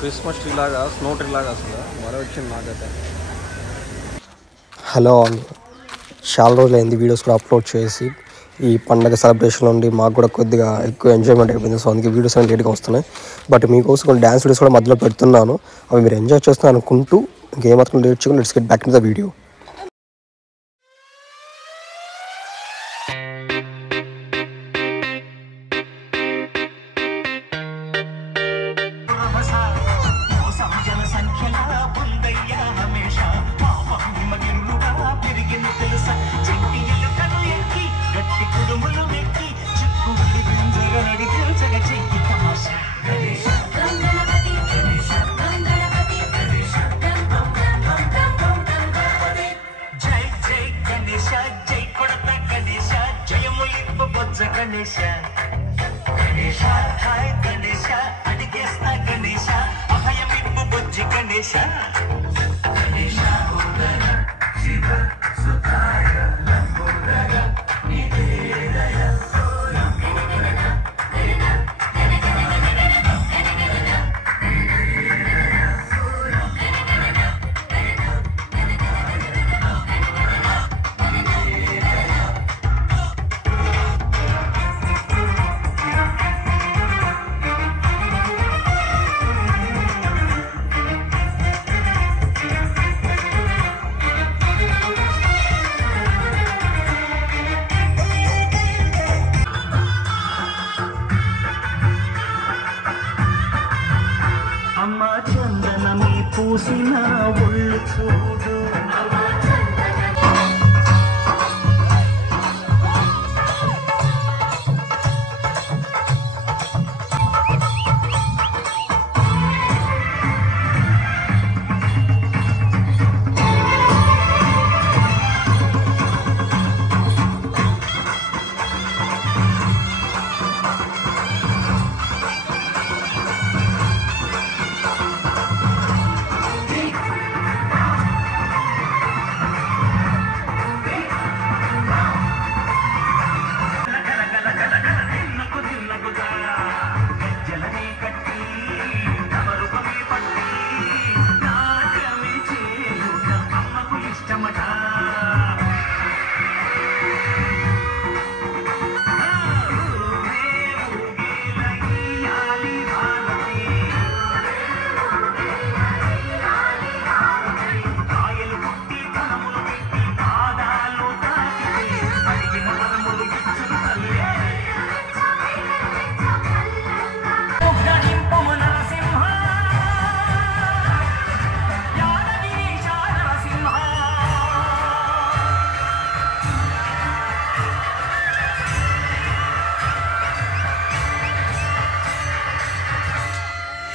Christmas tree లాగా, snow tree లాగా అసలు మరో వచ్చింది నాకైతే. హలో ఆల్, చాలా రోజులైంది వీడియోస్ కూడా అప్లోడ్ చేసి. ఈ పండగ సెలబ్రేషన్ నుండి మాకు కూడా కొద్దిగా ఎక్కువ ఎంజాయ్మెంట్ అయిపోయింది. సో అందుకే వీడియోస్ అనేవి లేట్గా వస్తున్నాయి. బట్ మీకోసం కొన్ని డ్యాన్స్ వీడియోస్ కూడా మధ్యలో పెడుతున్నాను. అవి మీరు ఎంజాయ్ చేస్తాను అనుకుంటూ ఇంకేమాత్రం లేట్ చేయకుండా let's get back to the video. పూసిన ఒళ్ళు చూడు,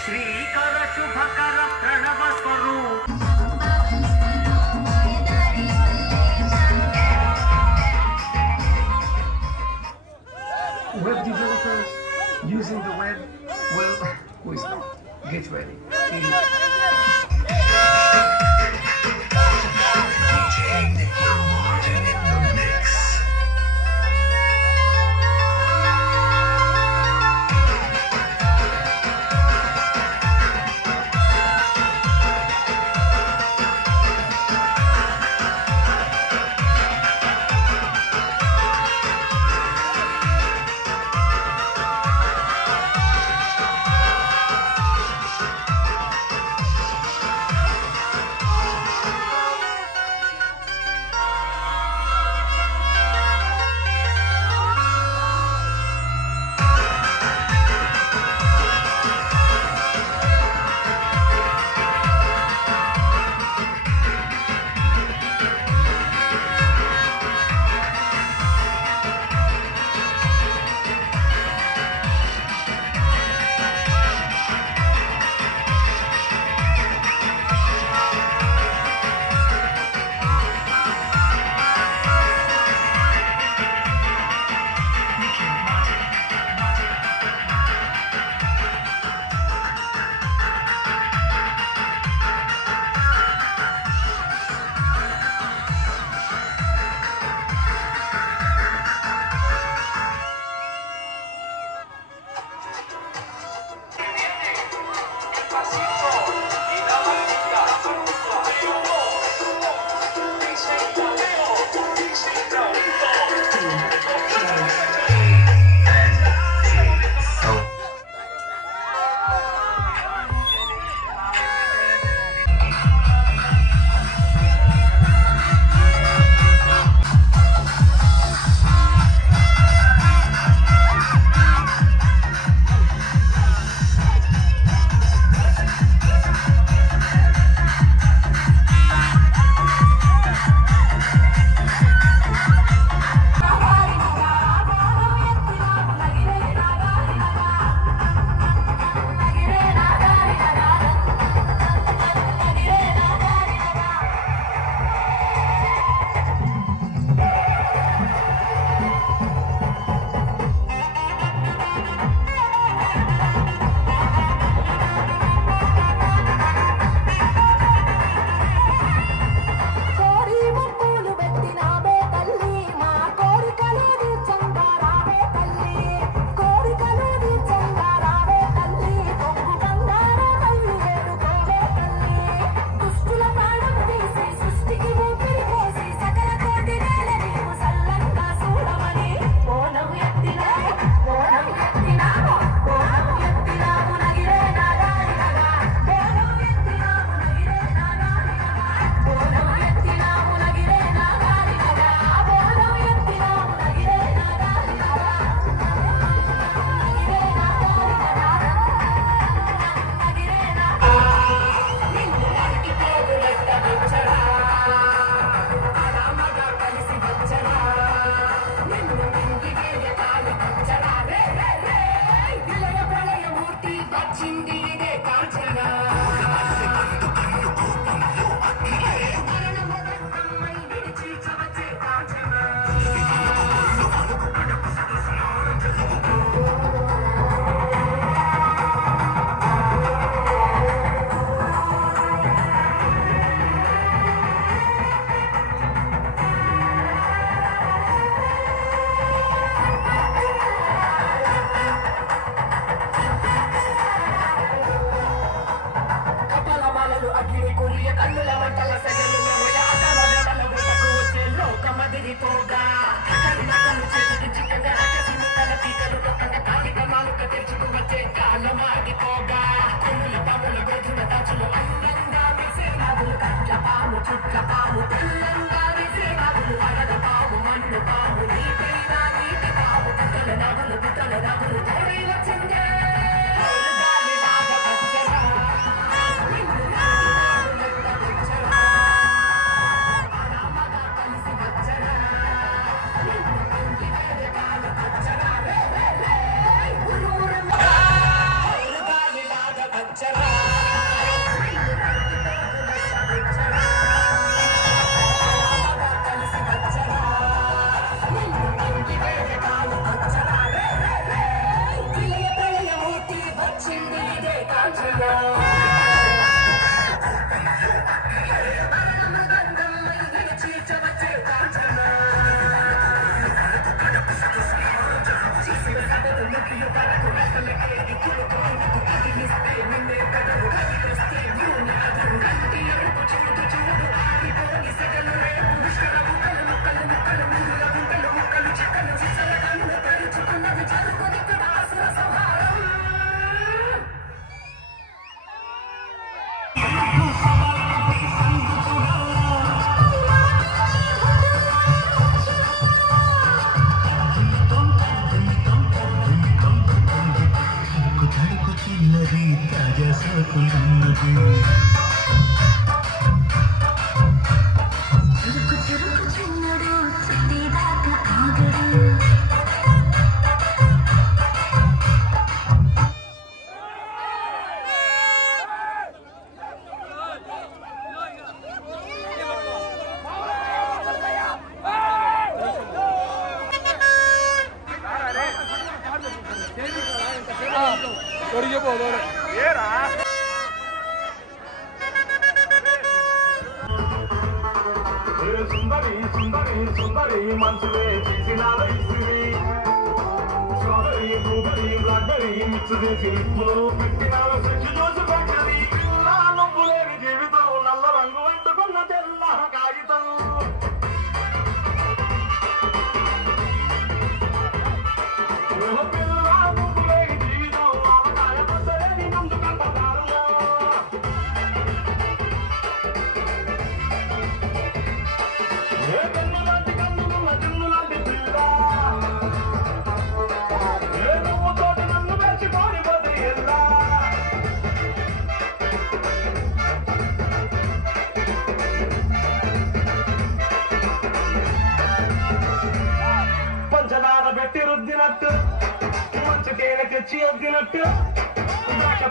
శ్రీకర శుభకర ప్రణవ స్వరూప. Web developers using the web, well, who is not? Get ready.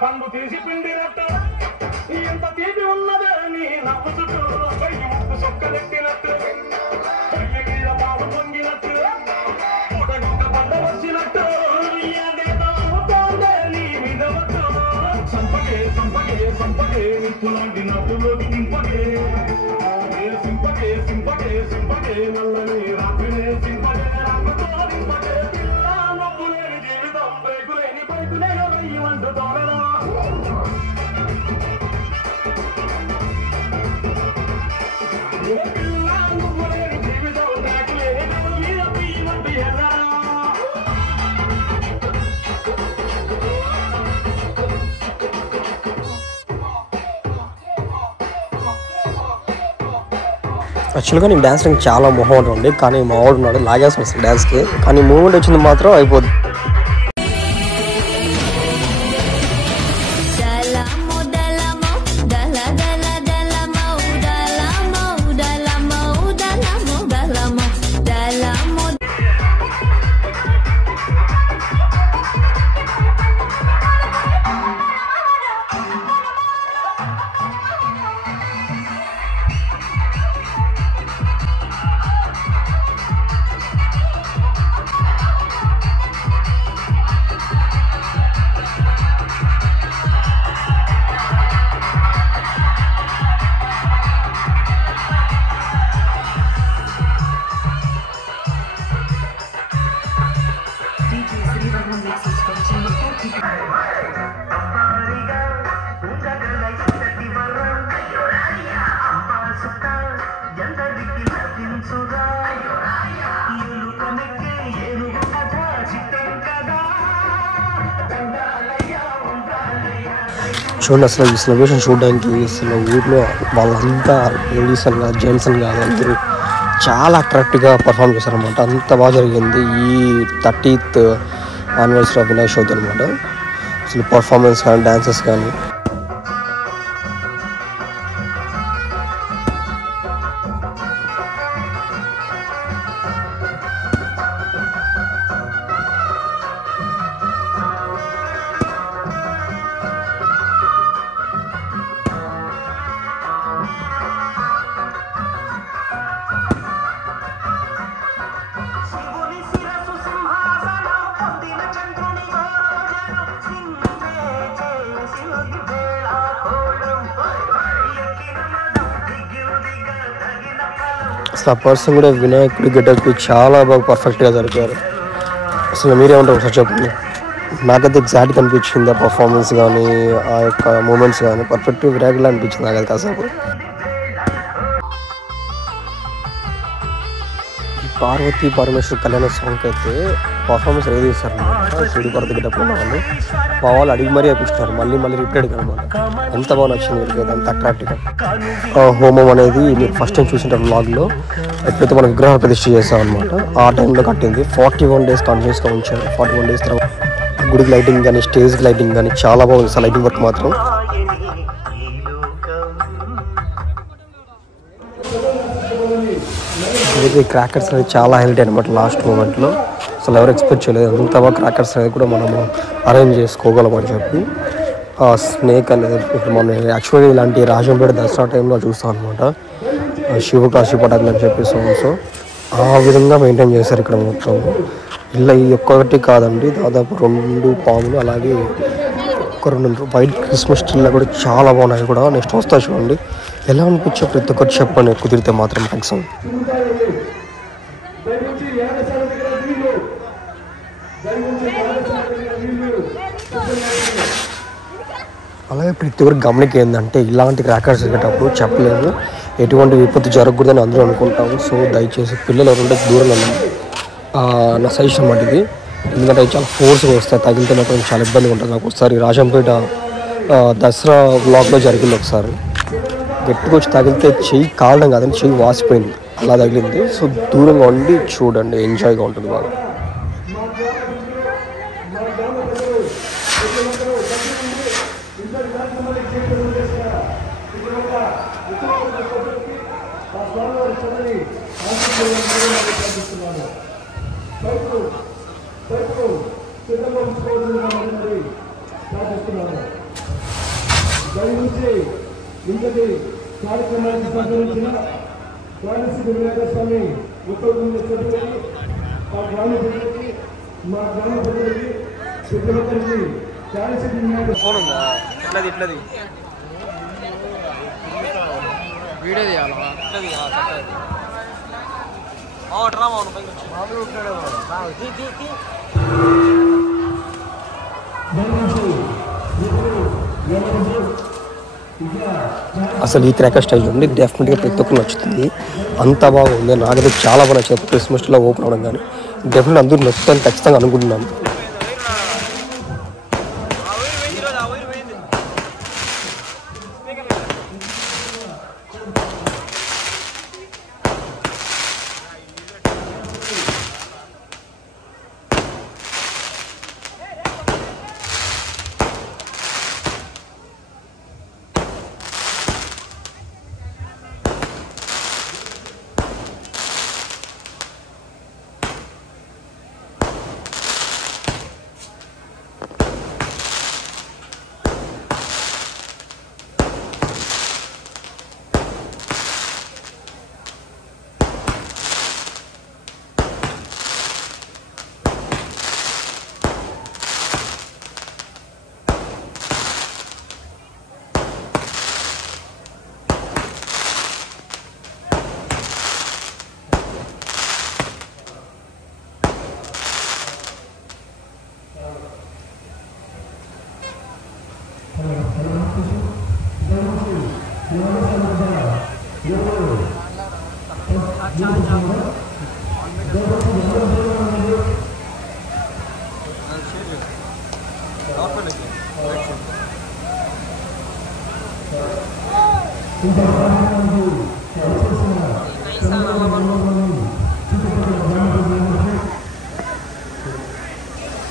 పండు తీసి పిండినట్టు ఎంత తీపి ఉన్నదే నీ నవ్వు చుట్టూ ముక్కు సొక్కలెట్టినట్టు మీద పాలు పొంగినట్టు ఒక పండ వచ్చినట్టు నీ మీద వద్దు సంపగే సంపగే సంపగే నిప్పులాంటి నవ్వులోకి నింపగే సింపగే సింపగే సింపగే నల్లని రాత్రినే సింపగే రాకుతో నింపగే పిల్ల నవ్వు లేని జీవితం బైకులేని బైకులే వంటు తోడలా యాక్చువల్గా నేను డ్యాన్స్ నాకు చాలా మొహం ఉండే, కానీ మా వాడు ఉన్నాడు లాగేస్తాను అసలు డ్యాన్స్కి, కానీ మూమెంట్ వచ్చింది మాత్రం అయిపోద్ది. చూడండి అసలు ఈ సెలబ్రేషన్ చూడడానికి అసలు ఊర్లో వాళ్ళంతా లేడీస్ అని కాదు, జెంట్స్ అని కాదు, అందరూ చాలా అట్రాక్టివ్గా పర్ఫామ్ చేశారనమాట. అంత బాగా జరిగింది ఈ 30th anniversary of Vinayaka Chavithi అనమాట. అసలు పర్ఫార్మెన్స్ కానీ డాన్సెస్ కానీ అసలు ఆ పర్సన్ కూడా వినాయకుడి గెటప్కి చాలా బాగా పర్ఫెక్ట్గా జరిపారు. అసలు మీరేమంటారు ఒకసారి చెప్పండి. నాకైతే ఎగ్జాక్ట్గా అనిపించింది ఆ పర్ఫార్మెన్స్ కానీ ఆ యొక్క మూమెంట్స్ కానీ పర్ఫెక్ట్గా వినాయకుడిలా అనిపించింది నాకైతే కాసేపు. ఈ పార్వతీ పరమేశ్వర్ కళ్యాణ సాంగ్కి అయితే పర్ఫార్మెన్స్ ఏది చేస్తారనమాట. శివుడి పార్వతి గెటప్లో ఉన్న వాళ్ళు మా వాళ్ళు అడిగి మరీ అప్పిస్తున్నారు, మళ్ళీ రిపీటెడ్ అనమాట. అంత బాగా నచ్చింది వీళ్ళకి, అంత అట్రాక్టివ్గా. హోమం అనేది మీరు ఫస్ట్ టైం చూసింటారు వ్లాగ్లో. ఎప్పుడైతే మనం విగ్రహ ప్రతిష్ఠ చేస్తాం అనమాట ఆ టైంలో కట్టింది. 41 days కంటిన్యూస్గా ఉంచారు. 41 days తర్వాత గుడికి లైటింగ్ కానీ స్టేజ్కి లైటింగ్ కానీ చాలా బాగుంది సార్. లైటింగ్ వర్క్ మాత్రం అయితే క్రాకర్స్ అనేది చాలా హైలైట్ అనమాట లాస్ట్ మూమెంట్లో. అసలు ఎవరు ఎక్స్పెక్ట్ చేయలేదు అంత బాగా క్రాకర్స్ అనేది కూడా మనము అరేంజ్ చేసుకోగలమని చెప్పి. ఆ స్నేక్ అనేది ఇప్పుడు మనం యాక్చువల్గా ఇలాంటి రాజంపేట దసరా టైంలో చూస్తాం అనమాట. శివకాశి పటాకులు అని చెప్పి సో ఆ విధంగా మెయింటైన్ చేశారు ఇక్కడ మొత్తం. ఇలా ఈ ఒక్కటి కాదండి, దాదాపు 2 పాములు, అలాగే ఒక 2 వైట్ క్రిస్మస్ ట్రీలో కూడా చాలా బాగున్నాయి కూడా. నెక్స్ట్ వస్తా చూడండి ఎలా అనిపించో ప్రతి ఒక్కటి చెప్పండి కుదిరితే మాత్రం మ్యాక్సిమం. అలాగే ప్రతి ఒక్కరు గమనిక ఏంటంటే ఇలాంటి క్రాకర్స్ వెళ్ళేటప్పుడు చెప్పలేము, ఎటువంటి విపత్తు జరగకూడదని అందరూ అనుకుంటాము. సో దయచేసి పిల్లలు ఎవరుంటే దూరంలో నా సజెషన్ అన్నమాట ఇది. ఎందుకంటే చాలా ఫోర్స్గా వస్తాయి, తగిలితే మాత్రం చాలా ఇబ్బందిగా ఉంటుంది. నాకు ఒకసారి రాజంపేట దసరా వ్లాగ్లో జరిగింది. ఒకసారి గట్టిగా వచ్చి తగిలితే చెయ్యి కాలడం కాదని చెయ్యి వాసిపోయింది, అలా తగిలింది. సో దూరంగా ఉండి చూడండి, ఎంజాయ్గా ఉంటుంది బాగా. ఇంతటి కార్యక్రమానికి సహకరించిన ప్రాణసిద్ధి వినాయక స్వామి ఉత్తర సభ్యులకి, మా గ్రామ ప్రజలకి, ప్రతి ఒక్కరికి ప్రాణసిద్ధి వినాయక ఫోన్ ఉందా? ఇట్లది వీడియో తీయాలా? డ్రామా అసలు ఈ క్రాకర్ స్టైల్ ఉండి డెఫినెట్గా ప్రతి ఒక్కరు నచ్చుతుంది. అంత బాగుంది, నాకైతే చాలా బాగా నచ్చింది. క్రిస్మస్లో ఓపెన్ అవ్వడం కానీ డెఫినెట్ అందరూ నచ్చుతాను ఖచ్చితంగా అనుకుంటున్నాను.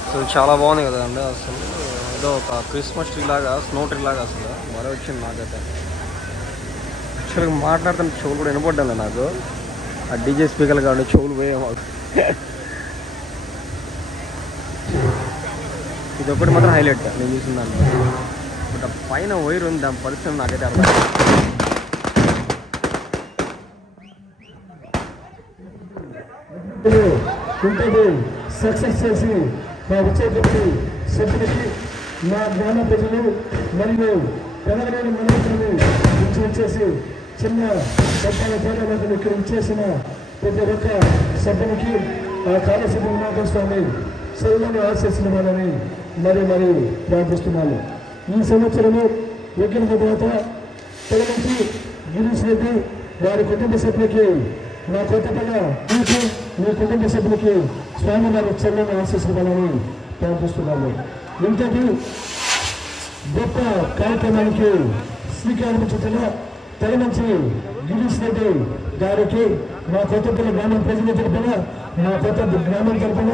అసలు చాలా బాగుంది కదండి. అసలు ఏదో ఒక క్రిస్మస్ ట్రీ లాగా, స్నో ట్రీ లాగా అసలు మరో వచ్చింది నాకైతే. యాక్చువల్గా మాట్లాడుతున్న చెవులు కూడా వినపడ్డాను నాకు. ఆ డీజే స్పీకర్లు కాబట్టి చెవులు పోయేమో. ఇది ఒకటి మాత్రం హైలైట్ నేను చూసిన దాంట్లో. బట్ ఆ పైన వైర్ ఉంది, దాని పరిస్థితి నాకైతే అర్థం ఉంటుంది. సక్సెస్ చేసి మా వచ్చేటప్పుడు సభ్యులకి మా గ్రామ ప్రజలు మరియు తెలంగాణ మనసులు వచ్చేసి చిన్న పెద్ద పేదలకు ఇక్కడ ఇచ్చేసిన ప్రతి ఒక్క సభ్యునికి ఆ కాళేశ్వర వినాయక స్వామి సర్వని ఆశిస్తున్నామని మరి ప్రార్థిస్తున్నాను. ఈ సంవత్సరము విగ్రహ తర్వాత తెలంగాణ గిరీష్ రెడ్డి వారి కుటుంబ సభ్యులకి నా కొత్తగా మీకు మీ కుటుంబ సభ్యులకి స్వామి వారి చల్లని ఆశిస్తున్నామని ప్రార్థిస్తున్నాను. ఇంతటి గొప్ప కార్యక్రమానికి శ్రీకారం చుట్టిన తెలంగాణ గిరీష్ రెడ్డి గారికి మా కొత్తపల్లి గ్రామం ప్రజల తరపున మా కొత్త గ్రామం తరపున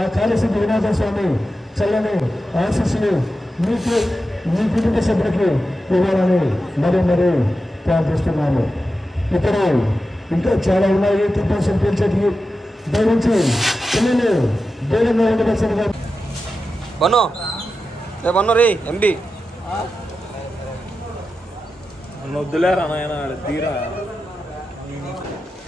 ఆ కాళేశ్వర వినాయక స్వామి చల్లని ఆశీస్సులు మీకు మీ కుటుంబ సభ్యులకి ఇవ్వాలని మరి ప్రార్థిస్తున్నాము. ఇక్కడ ఇంకా చాలా ఉన్నాయి తప్పనిసరి పెంచేటివి. దాని నుంచి పిల్లలు దూరంగా ఉండవలసిందిగా. బన్నో రే ఎంబీ వద్దులేరా నాయన తీరా.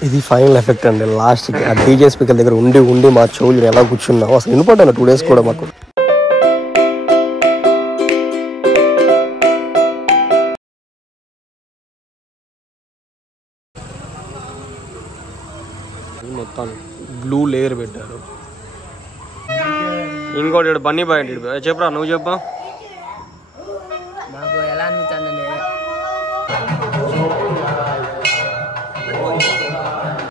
ఇది ఫైనల్ ఎఫెక్ట్ అండి. లాస్ట్కి ఆ డీజే స్పీకర్ దగ్గర ఉండి మా చెవులు ఎలా కూర్చున్నాం అసలు వినపడ్డాను 2 days కూడా మాకు. మొత్తం బ్లూ లేయర్ పెట్టారు. ఇంకోటి బన్నీ బాయ్ అంటే చెప్పరా, నువ్వు చెప్పా. నాకు ఎలా అనిపిస్తుంది